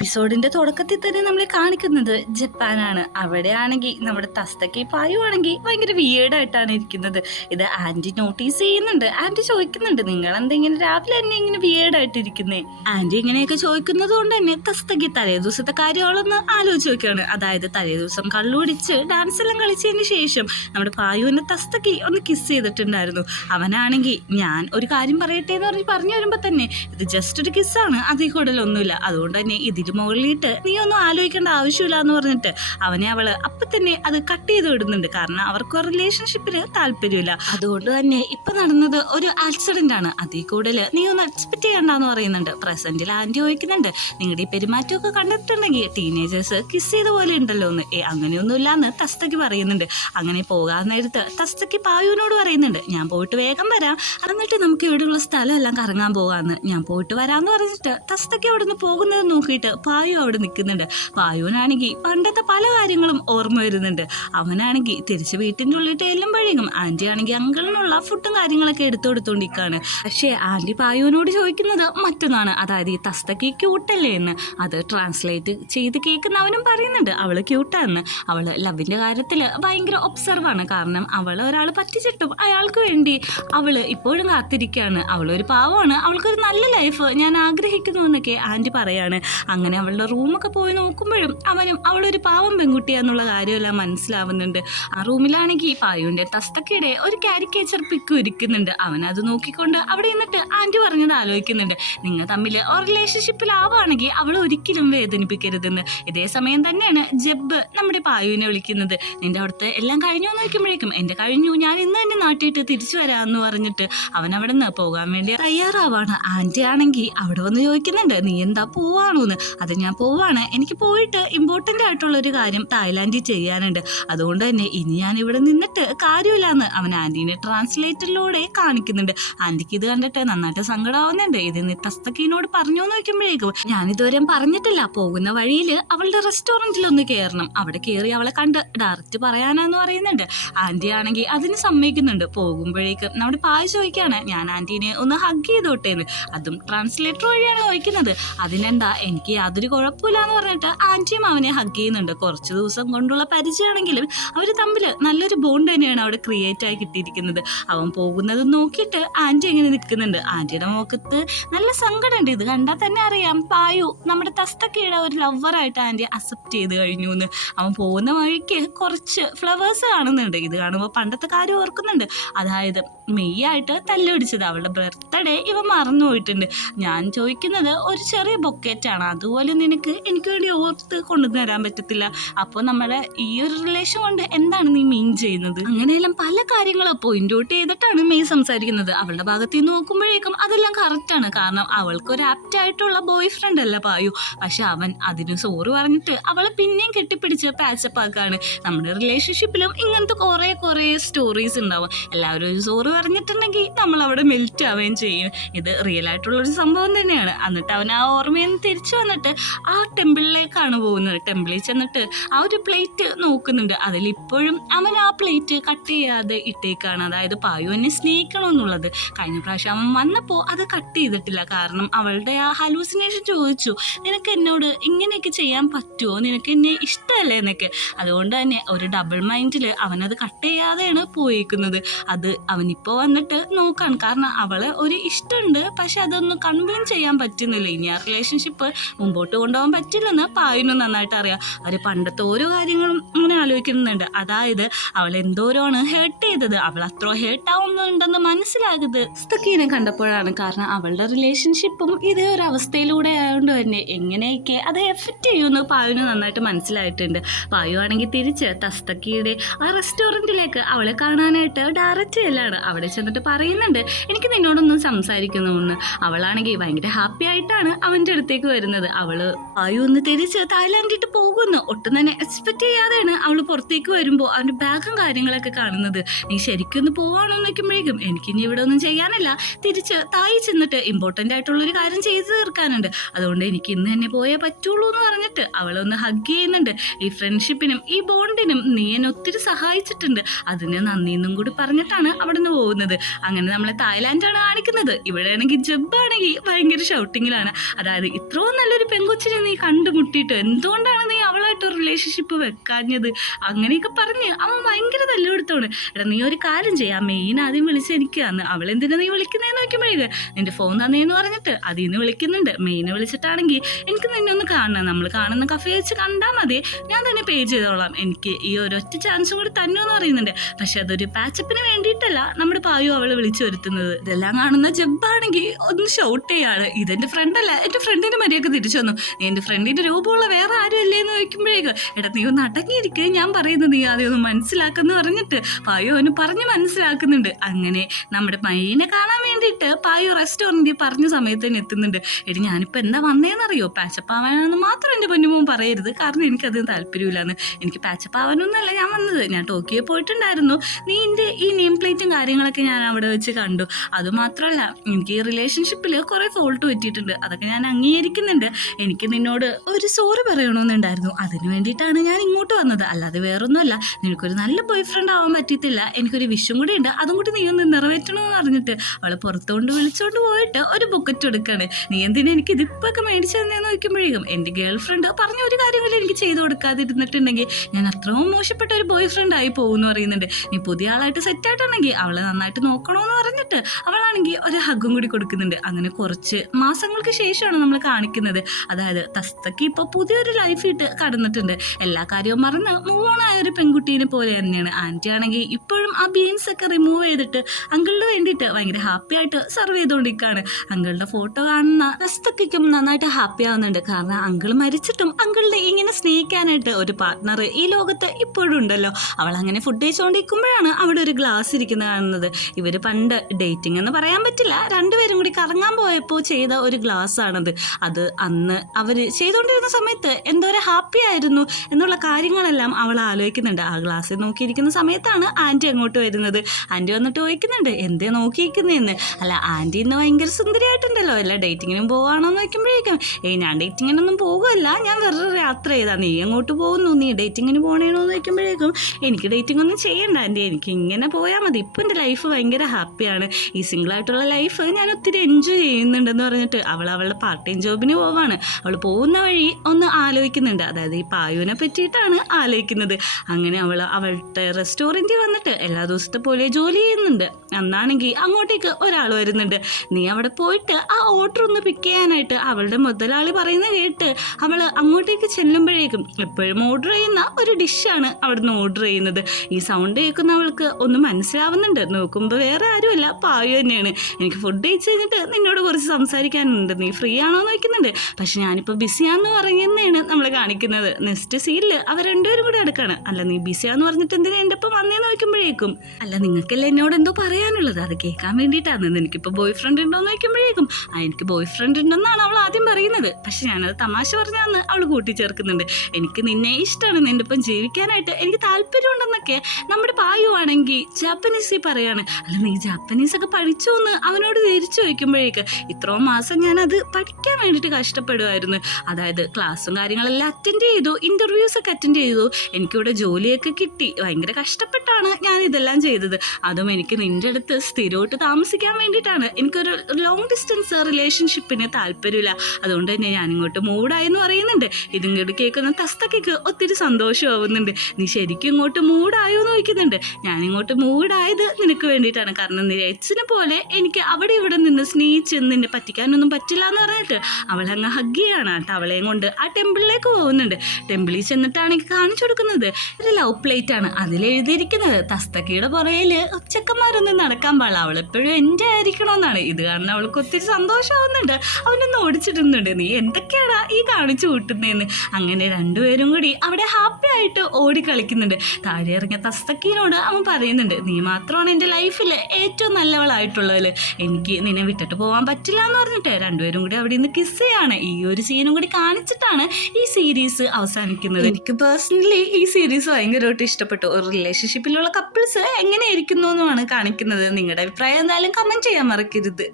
എപ്പിസോഡിന്റെ തുടക്കത്തിൽ തന്നെ നമ്മളെ കാണിക്കുന്നത് ജപ്പാനാണ്. അവിടെയാണെങ്കിൽ നമ്മുടെ തസ്തക്കി പായു ആണെങ്കിൽ ഭയങ്കര വിയേർഡായിട്ടാണ് ഇരിക്കുന്നത്. ഇത് ആന്റി നോട്ടീസ് ചെയ്യുന്നുണ്ട്. ആന്റി ചോദിക്കുന്നുണ്ട്, നിങ്ങൾ എന്തെങ്കിലും രാവിലെ തന്നെ ഇങ്ങനെ വിയേർഡായിട്ട് ഇരിക്കുന്നേ? ആന്റി ഇങ്ങനെയൊക്കെ ചോദിക്കുന്നത് കൊണ്ട് തന്നെ തസ്തക്കി തലേ ദിവസത്തെ കാര്യങ്ങളൊന്ന് ആലോചിച്ച് നോക്കിയാണ്. അതായത് തലേ ദിവസം കള്ളുപിടിച്ച് ഡാൻസ് എല്ലാം കളിച്ചതിന് ശേഷം നമ്മുടെ പായുവിനെ തസ്തക്കി ഒന്ന് കിസ് ചെയ്തിട്ടുണ്ടായിരുന്നു. അവനാണെങ്കിൽ ഞാൻ ഒരു കാര്യം പറയട്ടെ എന്ന് പറഞ്ഞു വരുമ്പോ തന്നെ ഇത് ജസ്റ്റ് ഒരു കിസ്സാണ്, അതിൽ കൂടുതലൊന്നുമില്ല, അതുകൊണ്ട് തന്നെ ഇതിന് മുകളിലിട്ട് നീ ഒന്നും ആലോചിക്കേണ്ട ആവശ്യമില്ല എന്ന് പറഞ്ഞിട്ട് അവനെ അവള് അപ്പൊ തന്നെ അത് കട്ട് ചെയ്ത് വിടുന്നുണ്ട്. കാരണം അവർക്ക് റിലേഷൻഷിപ്പില് താല്പര്യമില്ല. അതുകൊണ്ട് തന്നെ ഇപ്പൊ നടന്നത് ഒരു ആക്സിഡന്റ് ആണ്, അതിൽ കൂടുതൽ നീ ഒന്ന് എക്സ്പെക്ട് ചെയ്യണ്ടെന്ന് പറയുന്നുണ്ട്. പ്രസന്റിൽ ആന്റി ചോദിക്കുന്നുണ്ട്, നിങ്ങളുടെ ഈ പെരുമാറ്റമൊക്കെ കണ്ടിട്ടുണ്ടെങ്കിൽ ടീനേജേഴ്സ് കിസ് ചെയ്ത പോലെ ഉണ്ടല്ലോ എന്ന്. അങ്ങനെയൊന്നും ഇല്ലാന്ന് തസ്തക്ക് പറയുന്നുണ്ട്. അങ്ങനെ പോകാൻ നേരത്ത് തസ്തക്ക് പായുവിനോട് പറയുന്നുണ്ട്, ഞാൻ പോയിട്ട് വേഗം വരാം, എന്നിട്ട് നമുക്ക് ഇവിടെയുള്ള സ്ഥലം എല്ലാം കറങ്ങാൻ പോകാന്ന്. ഞാൻ പോയിട്ട് വരാന്ന് പറഞ്ഞിട്ട് തസ്തക്ക് അവിടെ നിന്ന് പോകുന്നത് നോക്കിയിട്ട് പായു അവിടെ നിൽക്കുന്നുണ്ട്. പായുവിനാണെങ്കിൽ പണ്ടത്തെ പല കാര്യങ്ങളും ഓർമ്മ വരുന്നുണ്ട്. അവനാണെങ്കിൽ തിരിച്ച് വീട്ടിൻ്റെ ഉള്ളിട്ട് എല്ലുമ്പോഴേക്കും ആന്റി ആണെങ്കിൽ അങ്കിളിനുള്ള ഫുഡും കാര്യങ്ങളൊക്കെ എടുത്തോണ്ടിരിക്കുകയാണ്. പക്ഷേ ആന്റി പായുവിനോട് ചോദിക്കുന്നത് മറ്റൊന്നാണ്, അതായത് ഈ തസ്തക്ക് ക്യൂട്ടല്ലേ എന്ന്. അത് ട്രാൻസ്ലേറ്റ് ചെയ്ത് കേൾക്കുന്നവനും പറയുന്നുണ്ട് അവള് ക്യൂട്ടാന്ന്. അവള് ലവിന്റെ കാര്യത്തിൽ ഭയങ്കര ഒബ്സർവാണ്. കാരണം അവള് ഒരാൾ പറ്റിച്ചിട്ടും അയാൾക്ക് വേണ്ടി അവള് ഇപ്പോഴും കാത്തിരിക്കുകയാണ്. അവളൊരു പാവമാണ്, അവൾക്കൊരു നല്ല ലൈഫ് ഞാൻ ആഗ്രഹിക്കുന്നു എന്നൊക്കെ ആന്റി പറയാണ്. അങ്ങനെ അവളുടെ റൂമൊക്കെ പോയി നോക്കുമ്പോഴും അവനും അവളൊരു പാവം പെൺകുട്ടിയാന്നുള്ള കാര്യമെല്ലാം മനസ്സിലാവുന്നുണ്ട്. ആ റൂമിലാണെങ്കിൽ പായുവിന്റെ തസ്തക്കയുടെ ഒരു കാരിക്കേച്ചർ പിക്ക് ഇരിക്കുന്നുണ്ട്. അവനത് നോക്കിക്കൊണ്ട് അവിടെ നിന്നിട്ട് ആന്റി പറഞ്ഞത് ആലോചിക്കുന്നുണ്ട്, നിങ്ങൾ തമ്മിൽ റിലേഷൻഷിപ്പിലാവുകയാണെങ്കിൽ അവൾ ഒരിക്കലും വേദനിപ്പിക്കരുതെന്ന്. ഇതേ സമയം തന്നെയാണ് ജബ്ബ് നമ്മുടെ പായുവിനെ വിളിക്കുന്നത്. നിന്റെ അവിടുത്തെ എല്ലാം കഴിഞ്ഞു എന്ന് നോക്കുമ്പോഴേക്കും എന്റെ കഴിഞ്ഞു, ഞാൻ ഇന്ന് തന്നെ നാട്ടിയിട്ട് തിരിച്ചു വരാമെന്ന് പറഞ്ഞിട്ട് അവൻ അവിടെ നിന്ന് പോകാൻ വേണ്ടി തയ്യാറാവാണ്. ആന്റി ആണെങ്കിൽ അവിടെ വന്ന് ചോദിക്കുന്നുണ്ട്, നീ എന്താ പോവാണോന്ന്. അത് ഞാൻ പോവാണ്, എനിക്ക് പോയിട്ട് ഇമ്പോർട്ടൻ്റ് ആയിട്ടുള്ളൊരു കാര്യം തായ്ലാൻഡിൽ ചെയ്യാനുണ്ട്, അതുകൊണ്ട് തന്നെ ഇനി ഞാൻ ഇവിടെ നിന്നിട്ട് കാര്യമില്ലാന്ന് അവൻ ആന്റീനെ ട്രാൻസ്ലേറ്ററിലൂടെ കാണിക്കുന്നുണ്ട്. ആന്റിക്ക് ഇത് കണ്ടിട്ട് നന്നായിട്ട് സങ്കടമാവുന്നുണ്ട്. ഇത് നീ തസ്തക്കീനോട് പറഞ്ഞു എന്ന് നോക്കുമ്പോഴേക്കും ഞാൻ ഇതുവരെ പറഞ്ഞിട്ടില്ല, പോകുന്ന വഴിയിൽ അവളുടെ റെസ്റ്റോറൻറ്റിലൊന്ന് കയറണം, അവിടെ കയറി അവളെ കണ്ട് ഡയറക്റ്റ് പറയാനാന്ന് പറയുന്നുണ്ട്. ആന്റി ആണെങ്കിൽ അതിന് സമ്മതിക്കുന്നുണ്ട്. പോകുമ്പോഴേക്കും നമ്മുടെ പായ ചോദിക്കാണ്, ഞാൻ ആന്റീനെ ഒന്ന് ഹഗ് ചെയ്തോട്ടേന്ന്. അതും ട്രാൻസ്ലേറ്റർ വഴിയാണ് ചോദിക്കുന്നത്. അതിനെന്താ, എനിക്ക് യാതൊരു കുഴപ്പമില്ല എന്ന് പറഞ്ഞിട്ട് ആന്റിയും അവനെ ഹഗ് ചെയ്യുന്നുണ്ട്. കുറച്ച് ദിവസം കൊണ്ടുള്ള പരിചയമാണെങ്കിലും അവർ തമ്മിൽ നല്ലൊരു ബോണ്ട് തന്നെയാണ് അവിടെ ക്രിയേറ്റ് ആയി കിട്ടിയിരിക്കുന്നത്. അവൻ പോകുന്നത് നോക്കിയിട്ട് ആന്റി എങ്ങനെ നിൽക്കുന്നുണ്ട്. ആന്റിയുടെ മുഖത്ത് നല്ല സങ്കടമുണ്ട്. ഇത് കണ്ടാൽ തന്നെ അറിയാം പായു നമ്മുടെ തസ്തക്കയുടെ ഒരു ലവറായിട്ട് ആന്റി അക്സെപ്റ്റ് ചെയ്ത് കഴിഞ്ഞു എന്ന്. അവൻ പോകുന്ന വഴിക്ക് കുറച്ച് ഫ്ലവേഴ്സ് കാണുന്നുണ്ട്. ഇത് കാണുമ്പോൾ പണ്ടത്തെ കാര്യം ഓർക്കുന്നുണ്ട്. അതായത് മെയ്യായിട്ട് തല്ലുപിടിച്ചത് അവളുടെ ബർത്ത്ഡേ ഇവ മറന്നു പോയിട്ടുണ്ട്. ഞാൻ ചോദിക്കുന്നത് ഒരു ചെറിയ ബൊക്കറ്റാണ്, അതുപോലെ നിനക്ക് എനിക്ക് വേണ്ടി ഓർത്ത് കൊണ്ടുവരാൻ പറ്റത്തില്ല. അപ്പോൾ നമ്മുടെ ഈ ഒരു റിലേഷൻ കൊണ്ട് എന്താണ് നീ മീൻ ചെയ്യുന്നത്? അങ്ങനെയെല്ലാം പല കാര്യങ്ങളും പോയിന്റ് ഔട്ട് ചെയ്തിട്ടാണ് മെയ് സംസാരിക്കുന്നത്. അവളുടെ ഭാഗത്ത് നിന്ന് നോക്കുമ്പോഴേക്കും അതെല്ലാം കറക്റ്റാണ്. കാരണം അവൾക്ക് ഒരു ആപ്റ്റ് ആയിട്ടുള്ള ബോയ് ഫ്രണ്ട് അല്ല പായു. പക്ഷെ അവൻ അതിന് സോറി പറഞ്ഞിട്ട് അവളെ പിന്നെയും കെട്ടിപ്പിടിച്ച് പാച്ചപ്പ് ആക്കാണ്. നമ്മുടെ റിലേഷൻഷിപ്പിലും ഇങ്ങനത്തെ കുറേ സ്റ്റോറീസ് ഉണ്ടാവും. എല്ലാവരും ഒരു സോറി പറഞ്ഞിട്ടുണ്ടെങ്കിൽ നമ്മൾ അവിടെ മെൽറ്റ് ആവുകയും ചെയ്യും. ഇത് റിയൽ ആയിട്ടുള്ളൊരു സംഭവം തന്നെയാണ്. എന്നിട്ട് അവൻ ആ ഓർമ്മയിൽ നിന്ന് തിരിച്ചു വന്നിട്ട് ആ ടെമ്പിളിലേക്കാണ് പോകുന്നത്. ടെമ്പിളിൽ ചെന്നിട്ട് ആ ഒരു പ്ലേറ്റ് നോക്കുന്നുണ്ട്. അതിലിപ്പോഴും അവൻ ആ പ്ലേറ്റ് കട്ട് ചെയ്യാതെ ഇട്ടേക്കാണ്. അതായത് പായുവിനെ സ്നേഹിക്കണമെന്നുള്ളത്. കഴിഞ്ഞ പ്രാവശ്യം അവൻ വന്നപ്പോൾ അത് കട്ട് ചെയ്തിട്ടില്ല. കാരണം അവളുടെ ആ ഹലൂസിനേഷൻ ചോദിച്ചു, നിനക്ക് എന്നോട് ഇങ്ങനെയൊക്കെ ചെയ്യാൻ പറ്റുമോ, നിനക്ക് എന്നെ ഇഷ്ടമല്ലേ എന്നൊക്കെ. അതുകൊണ്ട് തന്നെ ഒരു ഡബിൾ മൈൻഡിൽ അവനത് കട്ട് ചെയ്യാതെയാണ് പോയേക്കുന്നത്. അത് അവനിപ്പോൾ വന്നിട്ട് നോക്കാണ്. കാരണം അവളെ ഒരു ഇഷ്ടമുണ്ട്, പക്ഷെ അതൊന്നും കൺവിൻസ് ചെയ്യാൻ പറ്റുന്നില്ല. ഇനി ആ റിലേഷൻഷിപ്പ് മുമ്പോട്ട് കൊണ്ടുപോകാൻ പറ്റില്ലെന്ന് പായുനും നന്നായിട്ട് അറിയാം. അവർ പണ്ടത്തെ ഓരോ കാര്യങ്ങളും അങ്ങനെ ആലോചിക്കുന്നുണ്ട്. അതായത് അവൾ എന്തോരമാണ് ഹേർട്ട് ചെയ്തത്, അവൾ അത്ര ഹേർട്ട് ആവുന്നുണ്ടെന്ന് മനസ്സിലാകുന്നത് തസ്തക്കീനെ കണ്ടപ്പോഴാണ്. കാരണം അവളുടെ റിലേഷൻഷിപ്പും ഇതേ ഒരു അവസ്ഥയിലൂടെ ആയതുകൊണ്ട് തന്നെ എങ്ങനെയൊക്കെ അത് എഫക്റ്റ് ചെയ്യുമെന്ന് പായുന് നന്നായിട്ട് മനസ്സിലായിട്ടുണ്ട്. പായു ആണെങ്കിൽ തിരിച്ച് തസ്തക്കിയുടെ ആ റെസ്റ്റോറൻറ്റിലേക്ക് അവളെ കാണാനായിട്ട് ഡയറക്റ്റ് ചെല്ലാണ്. അവിടെ ചെന്നിട്ട് പറയുന്നുണ്ട്, എനിക്ക് നിന്നോടൊന്നും സംസാരിക്കുന്നുവെന്ന്. അവളാണെങ്കിൽ ഭയങ്കര ഹാപ്പി ആയിട്ടാണ് അവൻ്റെ അടുത്തേക്ക് വരുന്നത്. അവള് പായു ഒന്ന് തിരിച്ച് തായ്ലാൻഡിട്ട് പോകുന്നു. ഒട്ടും തന്നെ എക്സ്പെക്ട് ചെയ്യാതെയാണ് അവൾ പുറത്തേക്ക് വരുമ്പോൾ അവൻ്റെ ബാഗും കാര്യങ്ങളൊക്കെ കാണുന്നത്. നീ ശരിക്കും ഒന്ന് പോവാണോ എന്ന് നോക്കുമ്പോഴേക്കും എനിക്കിനി ഇവിടെ ഒന്നും ചെയ്യാനില്ല, തിരിച്ച് തായി ചെന്നിട്ട് ഇമ്പോർട്ടൻ്റ് ആയിട്ടുള്ളൊരു കാര്യം ചെയ്തു തീർക്കാനുണ്ട്, അതുകൊണ്ട് എനിക്ക് ഇന്ന് തന്നെ പോയേ പറ്റുള്ളൂ എന്ന് പറഞ്ഞിട്ട് അവളൊന്ന് ഹഗ് ചെയ്യുന്നുണ്ട്. ഈ ഫ്രണ്ട്ഷിപ്പിനും ഈ ബോണ്ടിനും നീ എന്നെ ഒത്തിരി സഹായിച്ചിട്ടുണ്ട്, അതിന് നന്ദിയെന്നും കൂടി പറഞ്ഞിട്ടാണ് അവിടെ നിന്ന് പോകുന്നത്. അങ്ങനെ നമ്മളെ തായ്ലാൻഡാണ് കാണിക്കുന്നത്. ഇവിടെ ആണെങ്കിൽ ജബ്ബാണെങ്കിൽ ഭയങ്കര ഷൗട്ടിങ്ങിലാണ്. അതായത് ഇത്രയും നല്ലൊരു പെങ്കൊച്ചിനെ നീ കണ്ടുമുട്ടിയിട്ട് എന്തുകൊണ്ടാണ് നീ അവളായിട്ട് റിലേഷൻഷിപ്പ് വെക്കാഞ്ഞത് അങ്ങനെയൊക്കെ പറഞ്ഞ് അവൻ ഭയങ്കര തല്ലുകൊടുത്തോണ്. എടാ നീ ഒരു കാര്യം ചെയ്യാം, മെയിൻ ആദ്യം വിളിച്ച് എനിക്ക് തന്ന് അവളെന്തിനാ നീ വിളിക്കുന്നതെന്ന് നോക്കുമ്പോഴേക്ക് നിന്റെ ഫോൺ തന്നേന്ന് പറഞ്ഞിട്ട് അതിൽ നിന്ന് വിളിക്കുന്നുണ്ട്. മെയിനെ വിളിച്ചിട്ടാണെങ്കിൽ എനിക്ക് നിന്നെ ഒന്ന് കാണണം, നമ്മൾ കാണുന്ന കഫേ വെച്ച് കണ്ടാൽ മതി, ഞാൻ തന്നെ പേ ചെയ്തോളാം, എനിക്ക് ഈ ഒരൊറ്റ ചാൻസും കൂടി തന്നെന്ന് പറയുന്നുണ്ട്. പക്ഷെ അതൊരു പാച്ചപ്പിന് വേണ്ടിയിട്ടല്ല നമ്മുടെ പായു അവളെ വിളിച്ചു വരുത്തുന്നത്. ഇതെല്ലാം കാണുന്ന ജബ്ബാണെങ്കിൽ ഒന്ന് ഷൗട്ട് ചെയ്യാണ്, ഇതെന്റെ ഫ്രണ്ടല്ല, എന്റെ ഫ്രണ്ടിന്റെ മര്യാദ തിരിച്ചു വന്നു, എന്റെ ഫ്രണ്ടിന്റെ രൂപമുള്ള വേറെ ആരും അല്ലേന്ന് ചോദിക്കുമ്പോഴേക്ക് എടാ നീ ഒന്ന് അടങ്ങിയിരിക്കുക, ഞാൻ പറയുന്നത് നീ ആദ്യം ഒന്ന് മനസ്സിലാക്കുന്നു പറഞ്ഞിട്ട് പായു അവന് പറഞ്ഞ് മനസ്സിലാക്കുന്നുണ്ട്. അങ്ങനെ നമ്മുടെ മൈനെ കാണാൻ വേണ്ടിയിട്ട് പായു റെസ്റ്റോറൻറ്റിൽ പറഞ്ഞ സമയത്ത് തന്നെ എത്തുന്നുണ്ട്. എടി ഞാനിപ്പോൾ എന്താ വന്നേന്നറിയോ, പാച്ചപ്പ് ആവാനെന്ന് മാത്രം എൻ്റെ പൊന്നുമോൻ പറയരുത്, കാരണം എനിക്കതിന് താല്പര്യമില്ലാന്ന്. എനിക്ക് പാച്ചപ്പ് ആവാനൊന്നുമല്ല ഞാൻ വന്നത്, ഞാൻ ടോക്കിയോ പോയിട്ടുണ്ടായിരുന്നു, നീ എൻ്റെ ഈ നെയിം പ്ലേറ്റും കാര്യങ്ങളൊക്കെ ഞാൻ അവിടെ വെച്ച് കണ്ടു. അതുമാത്രമല്ല എനിക്ക് ഈ റിലേഷൻഷിപ്പിൽ കുറേ ഫോൾട്ട് പറ്റിയിട്ടുണ്ട്, അതൊക്കെ ഞാൻ അംഗീകരിക്കുന്നുണ്ട്. എനിക്ക് നിന്നോട് ഒരു സോറി പറയണമെന്നുണ്ടായിരുന്നു, അതിന് വേണ്ടിയിട്ടാണ് ഞാൻ ഇങ്ങോട്ട് വന്നത്, അല്ലാതെ വേറൊന്നുമല്ല. നിനക്കൊരു നല്ല ബോയ് ഫ്രണ്ട് ആവാൻ പറ്റിയിട്ടില്ല, എനിക്കൊരു വിഷും കൂടി ഉണ്ട്, അതും കൂടി നീ ഒന്ന് നിറവേറ്റണമെന്ന് പറഞ്ഞിട്ട് അവളെ പുറത്തുകൊണ്ട് വിളിച്ചുകൊണ്ട് പോയിട്ട് ഒരു ബുക്കറ്റ് എടുക്കുകയാണ്. നീ എന്തിനാ എനിക്ക് ഇതിപ്പൊക്കെ മേടിച്ചു തന്നെയെന്ന് നോക്കുമ്പോഴേക്കും എൻ്റെ ഗേൾ ഫ്രണ്ട് പറഞ്ഞ ഒരു കാര്യങ്ങളും എനിക്ക് ചെയ്തു കൊടുക്കാതിരുന്നിട്ടുണ്ടെങ്കിൽ ഞാൻ അത്രയും മോശപ്പെട്ട ഒരു ബോയ് ഫ്രണ്ട് ആയി പോകുമെന്ന് പറയുന്നുണ്ട്. നീ പുതിയ ആളായിട്ട് സെറ്റായിട്ടുണ്ടെങ്കിൽ അവളെ നന്നായിട്ട് നോക്കണമെന്ന് പറഞ്ഞിട്ട് അവളാണെങ്കിൽ ഒരു ഹഗ്ഗും കൂടി കൊടുക്കുന്നുണ്ട്. അങ്ങനെ കുറച്ച് മാസങ്ങൾക്ക് ശേഷമാണ് നമ്മൾ കാണിക്കുന്നത്. അതായത് തസ്തക്ക് ഇപ്പോൾ പുതിയൊരു ലൈഫ് ഇട്ട് കടന്നിട്ടുണ്ട്, എല്ലാ കാര്യവും മറന്ന് മൂവ് ഓൺ ആയ ഒരു പെൺകുട്ടീനെ പോലെ തന്നെയാണ്. ആൻറ്റി ആണെങ്കിൽ ഇപ്പോഴും ആ ബീൻസ് ഒക്കെ റിമൂവ് ചെയ്തിട്ട് അങ്കിളിന് വേണ്ടിയിട്ട് ഭയങ്കര ഹാപ്പി ആയിട്ട് സർവ് ചെയ്തുകൊണ്ടിരിക്കുകയാണ്. അങ്കിളുടെ ഫോട്ടോ കാണുന്ന തസ്തക്കും നന്നായിട്ട് ഹാപ്പി ആവുന്നുണ്ട്, കാരണം അങ്കിൾ മരിച്ചിട്ടും അങ്കിളിനെ ഇങ്ങനെ സ്നേഹിക്കാനായിട്ട് ഒരു പാർട്ട്ണർ ഈ ലോകത്ത് ഇപ്പോഴും ഉണ്ടല്ലോ. അവൾ അങ്ങനെ ഫുഡ് കഴിച്ചുകൊണ്ടിരിക്കുമ്പോഴാണ് അവിടെ ഒരു ഗ്ലാസ് ഇരിക്കുന്നത് കാണുന്നത്. ഇവർ പണ്ട് ഡേറ്റിംഗ് എന്ന് പറയാൻ പറ്റില്ല, രണ്ടുപേരും കൂടി കറങ്ങാൻ പോയപ്പോൾ ചെയ്ത ഒരു ഗ്ലാസ് ആണത്. അത് അന്ന് അവർ ചെയ്തുകൊണ്ടിരുന്ന സമയത്ത് എന്തോരം ഹാപ്പി ആയിരുന്നു എന്നുള്ള കാര്യങ്ങളെല്ലാം അവൾ ആലോചിക്കുന്നുണ്ട്. ആ ഗ്ലാസ്സിൽ നോക്കിയിരിക്കുന്ന സമയത്താണ് ആൻറ്റി അങ്ങോട്ട് വരുന്നത്. ആൻറ്റി വന്നിട്ട് ചോദിക്കുന്നുണ്ട് എന്തേ നോക്കിയിരിക്കുന്നതെന്ന്. അല്ല ആൻറ്റി ഇന്ന് ഭയങ്കര സുന്ദരിയായിട്ടുണ്ടല്ലോ, അല്ല ഡേറ്റിങ്ങിനും പോവാണോ എന്ന് നോക്കുമ്പോഴേക്കും ഞാൻ ഡേറ്റിങ്ങിനൊന്നും പോകുമല്ല, ഞാൻ വെറുതെ യാത്ര ചെയ്താ, നീ അങ്ങോട്ട് പോകുന്നു, നീ ഡേറ്റിങ്ങിന് പോകണേണോ എന്ന് നോക്കുമ്പോഴേക്കും എനിക്ക് ഡേറ്റിംഗ് ഒന്നും ചെയ്യണ്ട ആൻറ്റി, എനിക്ക് ഇങ്ങനെ പോയാൽ മതി, ഇപ്പം എൻ്റെ ലൈഫ് ഭയങ്കര ഹാപ്പിയാണ്, ഈ സിംഗിളായിട്ടുള്ള ലൈഫ് ഞാൻ ഒത്തിരി എൻജോയ് ചെയ്യുന്നുണ്ടെന്ന് പറഞ്ഞിട്ട് അവളുടെ പാർട്ട് ടൈം ജോബിന് പോവാണ്. അവൾ പോകുന്ന വഴി ഒന്ന് ആലോചിക്കുന്നുണ്ട്, അതായത് ഈ പായുവിനെ പറ്റിയിട്ടാണ് ആലോചിക്കുന്നത്. അങ്ങനെ അവളുടെ റെസ്റ്റോറൻറ്റിൽ വന്നിട്ട് എല്ലാ ദിവസത്തെ പോലെ ജോലി ചെയ്യുന്നുണ്ട്. അന്നാണെങ്കിൽ അങ്ങോട്ടേക്ക് ഒരാൾ വരുന്നുണ്ട്. നീ അവിടെ പോയിട്ട് ആ ഓർഡർ ഒന്ന് പിക്ക് ചെയ്യാനായിട്ട് അവളുടെ മുതലാളി പറയുന്നത് കേട്ട് അവൾ അങ്ങോട്ടേക്ക് ചെല്ലുമ്പോഴേക്കും എപ്പോഴും ഓർഡർ ചെയ്യുന്ന ഒരു ഡിഷാണ് അവിടുന്ന് ഓർഡർ ചെയ്യുന്നത്. ഈ സൗണ്ട് കേൾക്കുന്ന അവൾക്ക് ഒന്ന് മനസ്സിലാവുന്നുണ്ട്, നോക്കുമ്പോൾ വേറെ ആരുമല്ല പായു തന്നെയാണ്. എനിക്ക് ഫുഡ് കഴിച്ച് കഴിഞ്ഞിട്ട് നിന്നോട് കുറച്ച് സംസാരിക്കാനുണ്ട്, നീ ഫ്രീ ആണോ എന്ന് ചോദിക്കുന്നുണ്ട്. പക്ഷെ ഞാനിപ്പോൾ ബിസിയാന്ന് പറയുന്നതാണ് നമ്മൾ കാണിക്കുന്നത്. നെക്സ്റ്റ് സീനിൽ അവർ രണ്ടുപേരും കൂടെ എടുക്കാണ്. അല്ല നീ ബിസിയാന്ന് പറഞ്ഞിട്ട് എന്തിനാ എൻ്റെ ഒപ്പം വന്നേന്ന് നോക്കുമ്പോഴേക്കും അല്ല നിങ്ങൾക്കല്ല എന്നോട് എന്തോ പറയാനുള്ളത്, അത് കേൾക്കാൻ വേണ്ടിയിട്ടാണ്. എനിക്കിപ്പോൾ ബോയ് ഫ്രണ്ട് ഉണ്ടോ എന്ന് ചോദിക്കുമ്പോഴേക്കും എനിക്ക് ബോയ് ഫ്രണ്ട് ഉണ്ടെന്നാണ് അവൾ ആദ്യം പറയുന്നത്. പക്ഷെ ഞാനത് തമാശ പറഞ്ഞാന്ന് അവൾ കൂട്ടിച്ചേർക്കുന്നുണ്ട്. എനിക്ക് നിന്നെ ഇഷ്ടമാണ്, നിൻ്റെ ഒപ്പം ജീവിക്കാനായിട്ട് എനിക്ക് താല്പര്യമുണ്ടെന്നൊക്കെ നമ്മുടെ പായു ആണെങ്കിൽ ജാപ്പനീസിൽ പറയാണ്. അല്ല നീ ജാപ്പനീസൊക്കെ പഠിച്ചു എന്ന് അവനോട് തിരിച്ചു ചോദിക്കുമ്പോഴേക്ക് ഇത്രയും മാസം ഞാനത് പഠിക്കാൻ വേണ്ടിയിട്ട് കഷ്ടപ്പെടുമായിരുന്നു, അതായത് ക്ലാസ്സും കാര്യങ്ങളെല്ലാം അറ്റൻഡ് ചെയ്തു, ഇൻ്റർവ്യൂസ് ഒക്കെ അറ്റൻഡ് ചെയ്തു, എനിക്കിവിടെ ജോലിയൊക്കെ കിട്ടി, ഭയങ്കര കഷ്ടപ്പെട്ടാണ് ഞാൻ ഇതെല്ലാം ചെയ്തത്. അതും എനിക്ക് നിൻ്റെ അടുത്ത് സ്ഥിരമായിട്ട് താമസിക്കാൻ വേണ്ടിയിട്ടാണ്. എനിക്കൊരു ലോങ് ഡിസ്റ്റൻസ് റിലേഷൻഷിപ്പിന് താല്പര്യമില്ല, അതുകൊണ്ട് തന്നെ ഞാനിങ്ങോട്ട് മൂഡായെന്ന് പറയുന്നുണ്ട്. ഇതും കൂടി കേൾക്കുന്ന തസ്തക്ക് ഒത്തിരി സന്തോഷമാവുന്നുണ്ട്. നീ ശരിക്കും ഇങ്ങോട്ട് മൂഡായോ എന്ന് ചോദിക്കുന്നുണ്ട്. ഞാനിങ്ങോട്ട് മൂഡായത് നിനക്ക് വേണ്ടിയിട്ടാണ്, കാരണം നീ എച്ചിനെ പോലെ എനിക്ക് അവിടെ ഇവിടെ നിന്ന് സ്നേഹിച്ച് നിന്നെ പറ്റിക്കാനൊന്നും പറ്റില്ല എന്ന് പറഞ്ഞിട്ട് അവളങ്ങ് ഹഗ് ചെയ്യാണ്. അവളെയും കൊണ്ട് ആ ടെമ്പിളിലേക്ക് പോകുന്നുണ്ട്. ടെമ്പിളിൽ ചെന്നിട്ടാണെങ്കിൽ കാണിച്ചു കൊടുക്കുന്നത് ഒരു ലവ് പ്ലേറ്റ് ആണ്. അതിലെഴുതിയിരിക്കുന്നത് തസ്തക്കയുടെ പുറയിൽ ചെക്കന്മാരൊന്നും നടക്കാൻ പാടില്ല, അവളെപ്പോഴും എൻ്റെ ആയിരിക്കണമെന്നാണ്. ഇത് കാരണം അവൾക്ക് ഒത്തിരി സന്തോഷമാവുന്നുണ്ട്. അവനൊന്ന് ഓടിച്ചിടുന്നുണ്ട്, നീ എന്തൊക്കെയാണ് ഈ കാണിച്ചു കൂട്ടുന്നതെന്ന്. അങ്ങനെ രണ്ടുപേരും കൂടി അവിടെ ഹാപ്പി ആയിട്ട് ഓടി കളിക്കുന്നുണ്ട്. താഴെ ഇറങ്ങിയ തസ്തക്കീനോട് അവൻ പറയുന്നുണ്ട്, നീ മാത്രമാണ് എൻ്റെ ലൈഫിൽ ഏറ്റവും നല്ലവളായിട്ടുള്ളതിൽ, എനിക്ക് നിന്നെ വിട്ടിട്ട് പോകാൻ പറ്റില്ല എന്ന് പറഞ്ഞിട്ട് രണ്ടുപേരും കൂടി അവിടെ നിന്ന് കിസ് ചെയ്യാണ്. ഈ ഒരു സീനും കൂടി കാണിച്ചിട്ടാണ് ഈ സീരീസ് അവസാനിക്കുന്നത്. എനിക്ക് പേഴ്സണലി ഈ സീരീസ് ഭയങ്കരമായിട്ട് ഇഷ്ടപ്പെട്ടു. ഒരു റിലേഷൻഷിപ്പിലുള്ള കപ്പിൾസ് എങ്ങനെയിരിക്കുന്നു എന്നുമാണ് കാണിക്കുന്നത്. നിങ്ങളുടെ അഭിപ്രായം എന്തായാലും കമൻറ്റ് ചെയ്യാൻ മറക്കരുത്.